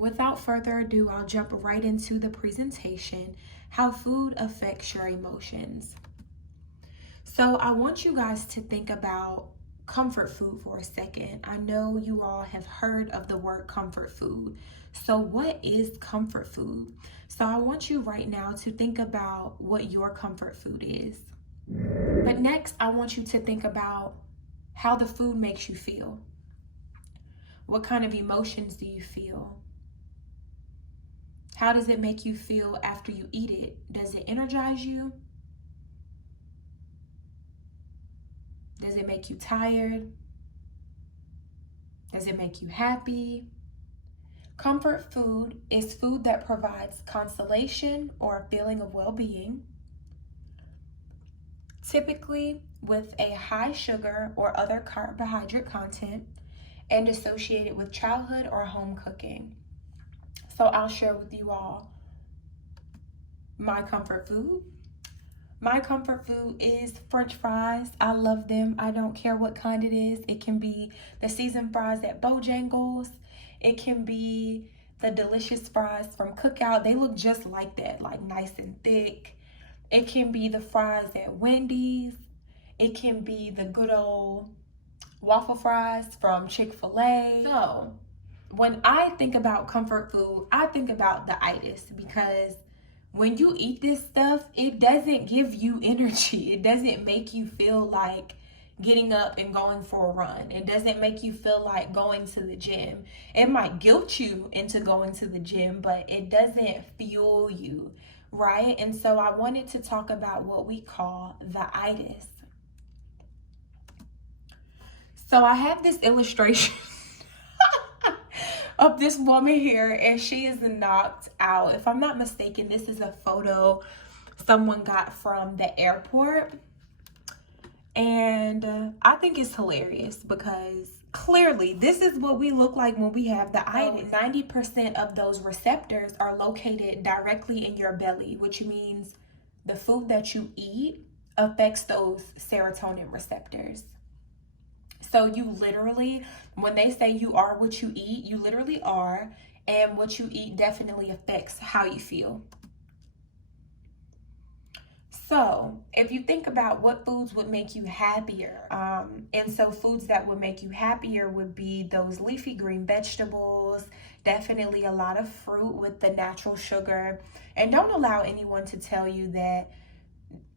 without further ado, I'll jump right into the presentation, how food affects your emotions. So I want you guys to think about comfort food for a second. I know you all have heard of the word comfort food. So what is comfort food? So I want you right now to think about what your comfort food is. But next, I want you to think about how the food makes you feel. What kind of emotions do you feel? How does it make you feel after you eat it? Does it energize you? Does it make you tired? Does it make you happy? Comfort food is food that provides consolation or a feeling of well-being, typically with a high sugar or other carbohydrate content, and associated with childhood or home cooking. So I'll share with you all my comfort food. My comfort food is French fries. I love them. I don't care what kind it is. It can be the seasoned fries at Bojangles. It can be the delicious fries from Cookout. They look just like that, like nice and thick. It can be the fries at Wendy's. It can be the good old waffle fries from Chick-fil-A. So when I think about comfort food, I think about the itis, because when you eat this stuff, it doesn't give you energy. It doesn't make you feel like getting up and going for a run. It doesn't make you feel like going to the gym. It might guilt you into going to the gym, but it doesn't fuel you, right? And so I wanted to talk about what we call the itis. So I have this illustration of this woman here, and she is knocked out. If I'm not mistaken, this is a photo someone got from the airport. And I think it's hilarious because clearly this is what we look like when we have the itis. 90% of those receptors are located directly in your belly, which means the food that you eat affects those serotonin receptors. So you literally, when they say you are what you eat, you literally are, and what you eat definitely affects how you feel. So if you think about what foods would make you happier, and so foods that would make you happier would be those leafy green vegetables, definitely a lot of fruit with the natural sugar. And don't allow anyone to tell you that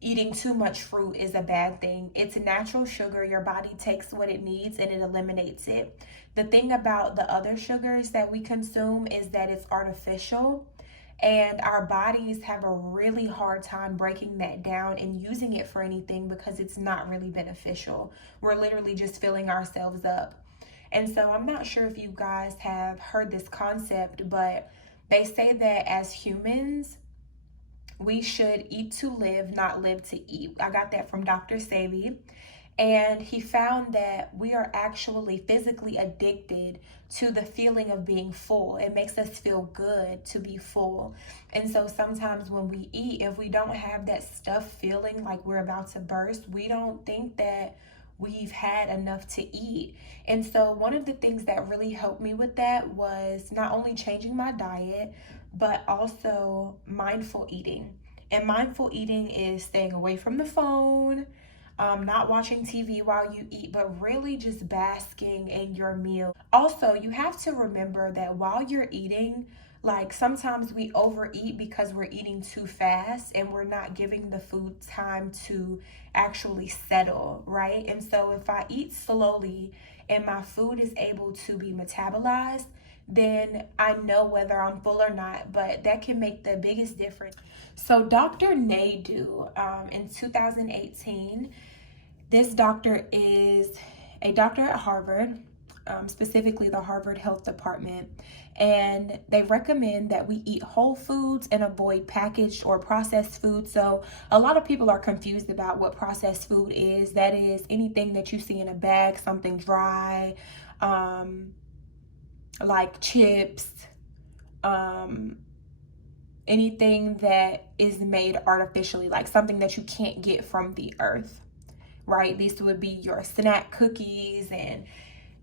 eating too much fruit is a bad thing. It's natural sugar. Your body takes what it needs and it eliminates it. The thing about the other sugars that we consume is that it's artificial, and our bodies have a really hard time breaking that down and using it for anything because it's not really beneficial. We're literally just filling ourselves up. And so I'm not sure if you guys have heard this concept, but they say that as humans, we should eat to live, not live to eat. I got that from Dr. Sebi. And he found that we are actually physically addicted to the feeling of being full. It makes us feel good to be full. And so sometimes when we eat, if we don't have that stuff feeling like we're about to burst, we don't think that we've had enough to eat. And so one of the things that really helped me with that was not only changing my diet, but also mindful eating. And mindful eating is staying away from the phone, not watching TV while you eat, but really just basking in your meal. Also, you have to remember that while you're eating, like sometimes we overeat because we're eating too fast and we're not giving the food time to actually settle, right? And so if I eat slowly and my food is able to be metabolized, then I know whether I'm full or not, but that can make the biggest difference. So Dr. Naidu, in 2018, this doctor is a doctor at Harvard, specifically the Harvard Health Department, and they recommend that we eat whole foods and avoid packaged or processed food. So a lot of people are confused about what processed food is. That is anything that you see in a bag, something dry, like chips, anything that is made artificially, like something that you can't get from the earth, right? These would be your snack cookies and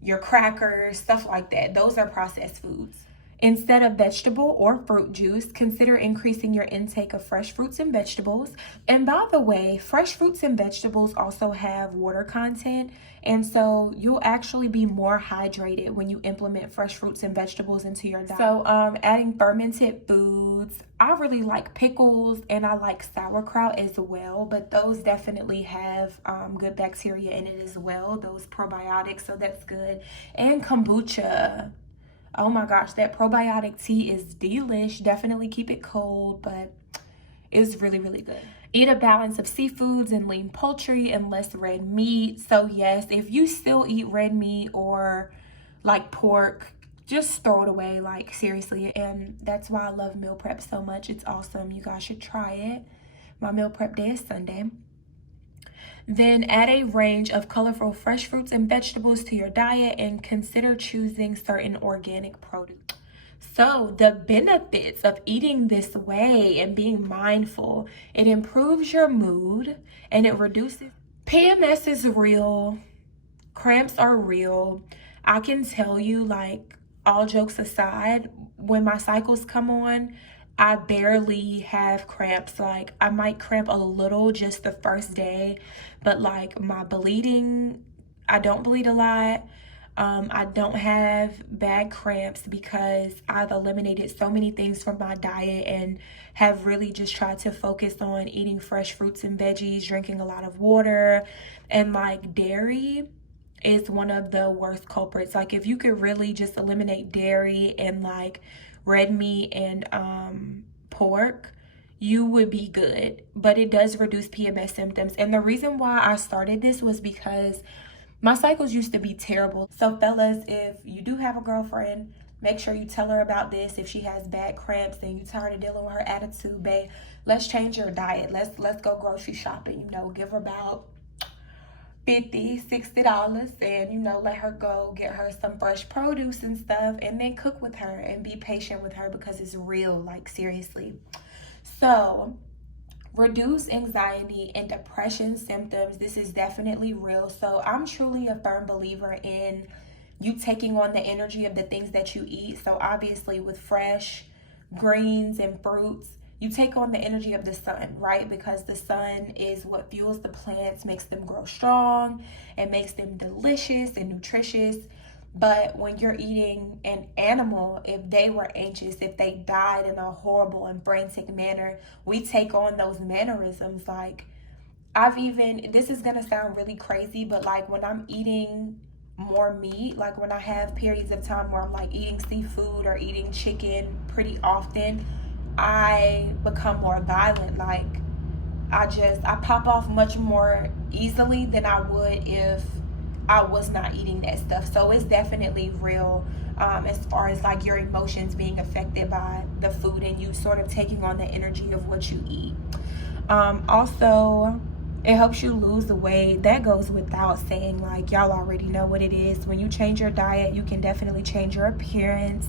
your crackers, stuff like that. Those are processed foods. Instead of vegetable or fruit juice, consider increasing your intake of fresh fruits and vegetables. And by the way, fresh fruits and vegetables also have water content, and so you'll actually be more hydrated when you implement fresh fruits and vegetables into your diet. So adding fermented foods, I really like pickles and I like sauerkraut as well, but those definitely have good bacteria in it as well, those probiotics, so that's good. And kombucha. Oh my gosh, that probiotic tea is delish. Definitely keep it cold, but it's really, really good. Eat a balance of seafoods and lean poultry and less red meat. So yes, if you still eat red meat or like pork, just throw it away, like seriously. And that's why I love meal prep so much. It's awesome. You guys should try it. My meal prep day is Sunday. Then add a range of colorful fresh fruits and vegetables to your diet and consider choosing certain organic produce. So the benefits of eating this way and being mindful, it improves your mood and it reduces. PMS is real. Cramps are real. I can tell you, like, all jokes aside, when my cycles come on, I barely have cramps. Like, I might cramp a little just the first day, but like my bleeding, I don't bleed a lot. I don't have bad cramps because I've eliminated so many things from my diet and have really just tried to focus on eating fresh fruits and veggies, drinking a lot of water, and like dairy is one of the worst culprits. Like, if you could really just eliminate dairy and like red meat and pork, you would be good. But it does reduce PMS symptoms. And the reason why I started this was because my cycles used to be terrible. So fellas, if you do have a girlfriend, make sure you tell her about this. If she has bad cramps and you're tired of dealing with her attitude, babe, let's change your diet. Let's go grocery shopping, you know, give her about $50, $60 and, you know, let her go get her some fresh produce and stuff, and then cook with her and be patient with her because it's real, like seriously. So reduce anxiety and depression symptoms. This is definitely real. So I'm truly a firm believer in you taking on the energy of the things that you eat. So obviously with fresh greens and fruits, you take on the energy of the sun, right? Because the sun is what fuels the plants, makes them grow strong, and makes them delicious and nutritious. But when you're eating an animal, if they were anxious, if they died in a horrible and frantic manner, we take on those mannerisms. Like, this is gonna sound really crazy, but like when I'm eating more meat, like when I have periods of time where I'm like eating seafood or eating chicken pretty often, I become more violent. Like, I pop off much more easily than I would if I was not eating that stuff. So it's definitely real as far as like your emotions being affected by the food and you sort of taking on the energy of what you eat. Also, it helps you lose the weight. That goes without saying. Like, y'all already know what it is. When you change your diet, you can definitely change your appearance.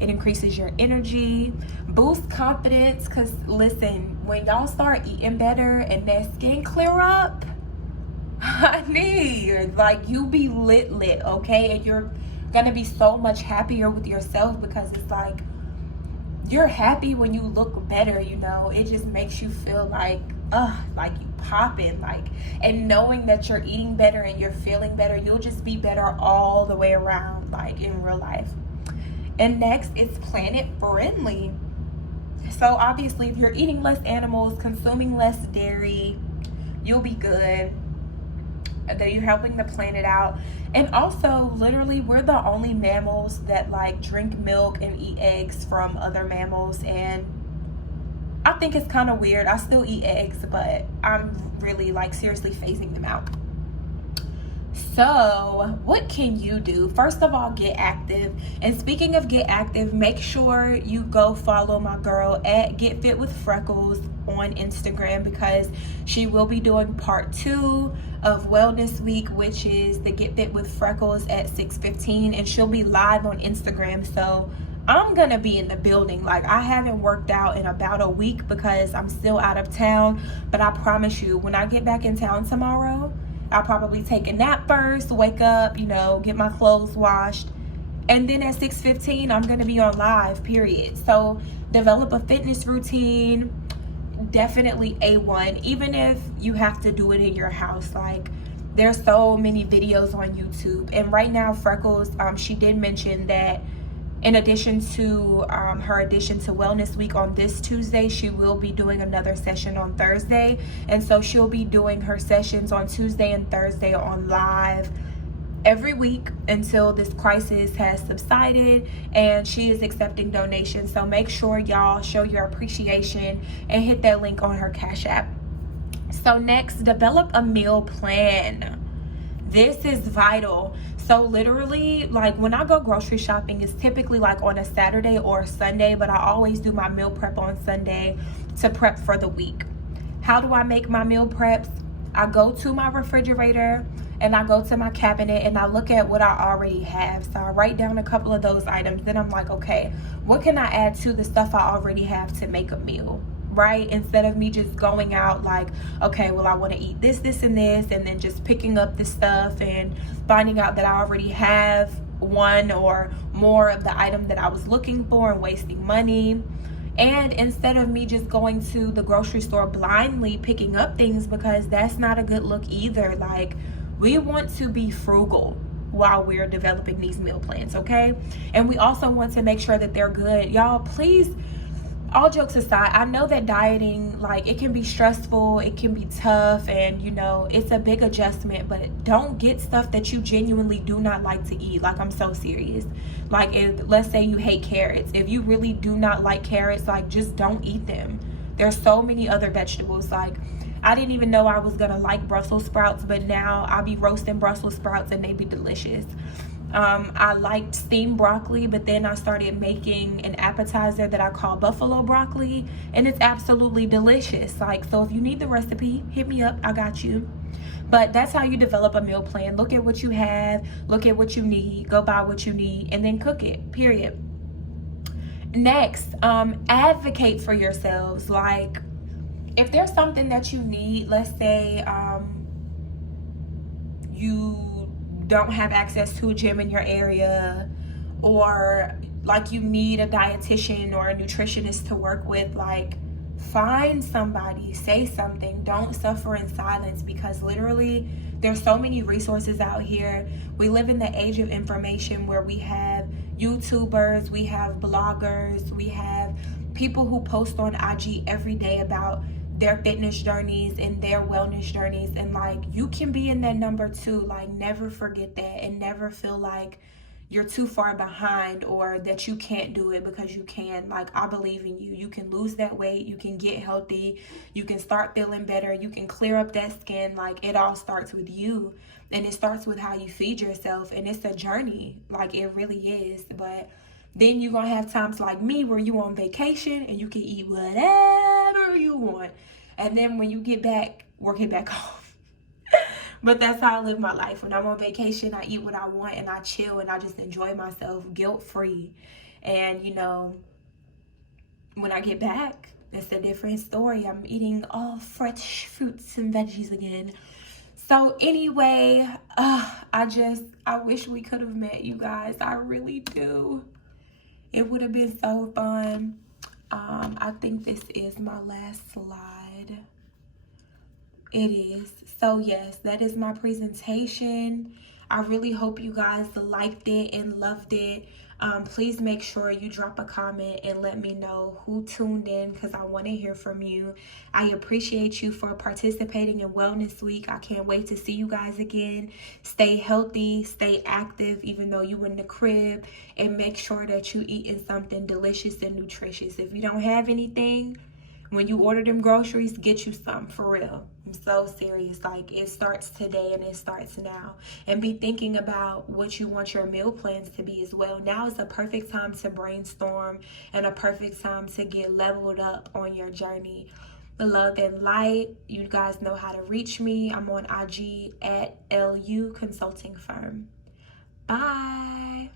It increases your energy, boosts confidence. Because listen, when y'all start eating better and that skin clear up, honey, like, you be lit, okay? And you're gonna be so much happier with yourself because it's like, you're happy when you look better, you know? It just makes you feel like you popping, like, and knowing that you're eating better and you're feeling better, you'll just be better all the way around, like in real life. And next, it's planet friendly. So obviously, if you're eating less animals, consuming less dairy, you'll be good. That you're helping the planet out. And also, literally, we're the only mammals that like drink milk and eat eggs from other mammals, and I think it's kind of weird. I still eat eggs, but I'm really like seriously phasing them out. So what can you do? First of all, get active. And speaking of get active, make sure you go follow my girl at Get Fit with Freckles on Instagram, because she will be doing part 2 of Wellness Week, which is the Get Fit with Freckles at 6:15, and she'll be live on Instagram. So I'm gonna be in the building. Like, I haven't worked out in about a week because I'm still out of town, but I promise you, when I get back in town tomorrow, I'll probably take a nap first, wake up, you know, get my clothes washed, And then at 6:15, I'm going to be on live, period. So develop a fitness routine. Definitely A1, even if you have to do it in your house. Like, there's so many videos on YouTube. And right now, Freckles, she did mention that in addition to her addition to Wellness Week on this Tuesday, she will be doing another session on Thursday. And so she'll be doing her sessions on Tuesday and Thursday on live every week until this crisis has subsided, and she is accepting donations. So make sure y'all show your appreciation and hit that link on her Cash App. So next, develop a meal plan. This is vital. So literally, like, when I go grocery shopping, it's typically like on a Saturday or a Sunday, but I always do my meal prep on Sunday to prep for the week. How do I make my meal preps? I go to my refrigerator and I go to my cabinet and I look at what I already have. So I write down a couple of those items. Then I'm like, okay, what can I add to the stuff I already have to make a meal, right? Instead of me just going out like, okay, well, I want to eat this, this, and this, and then just picking up the stuff and finding out that I already have one or more of the item that I was looking for and wasting money. And instead of me just going to the grocery store blindly picking up things, because that's not a good look either. Like, we want to be frugal while we're developing these meal plans, okay? And we also want to make sure that they're good. Y'all, please, all jokes aside, I know that dieting, like, it can be stressful, it can be tough, and you know, it's a big adjustment, but don't get stuff that you genuinely do not like to eat. Like, I'm so serious. Like, if, let's say you hate carrots. If you really do not like carrots, like, just don't eat them. There's so many other vegetables. Like, I didn't even know I was gonna like Brussels sprouts, but now I'll be roasting Brussels sprouts and they be delicious. I liked steamed broccoli, but then I started making an appetizer that I call buffalo broccoli, and it's absolutely delicious. Like, so if you need the recipe, hit me up, I got you. But that's how you develop a meal plan. Look at what you have, look at what you need, go buy what you need, and then cook it, period. Next, advocate for yourselves. Like, if there's something that you need, let's say you don't have access to a gym in your area, or like you need a dietitian or a nutritionist to work with, like, find somebody, say something. Don't suffer in silence, because literally there's so many resources out here. We live in the age of information where we have YouTubers, we have bloggers, we have people who post on IG every day about their fitness journeys and their wellness journeys, and like, you can be in that number too. Like, never forget that, and never feel like you're too far behind or that you can't do it, because you can. Like, I believe in you. You can lose that weight, you can get healthy, you can start feeling better, you can clear up that skin. Like, it all starts with you, and it starts with how you feed yourself, and it's a journey. Like, it really is. But then you're gonna have times like me where you on vacation and you can eat whatever you want, and then when you get back, work it back off. But that's how I live my life. When I'm on vacation, I eat what I want and I chill and I just enjoy myself guilt-free. And you know, when I get back, it's a different story. I'm eating all fresh fruits and veggies again. So anyway, I wish we could have met, you guys. I really do. It would have been so fun. I think this is my last slide. It is. So yes, that is my presentation. I really hope you guys liked it and loved it. Please make sure you drop a comment and let me know who tuned in, because I want to hear from you. I appreciate you for participating in Wellness Week. I can't wait to see you guys again. Stay healthy, stay active, even though you in the crib, and make sure that you eating something delicious and nutritious. If you don't have anything, when you order them groceries, get you some, for real. I'm so serious. Like, it starts today and it starts now. And be thinking about what you want your meal plans to be as well. Now is the perfect time to brainstorm and a perfect time to get leveled up on your journey. Love and light. You guys know how to reach me. I'm on IG at lvlupconsultingfirm. Bye.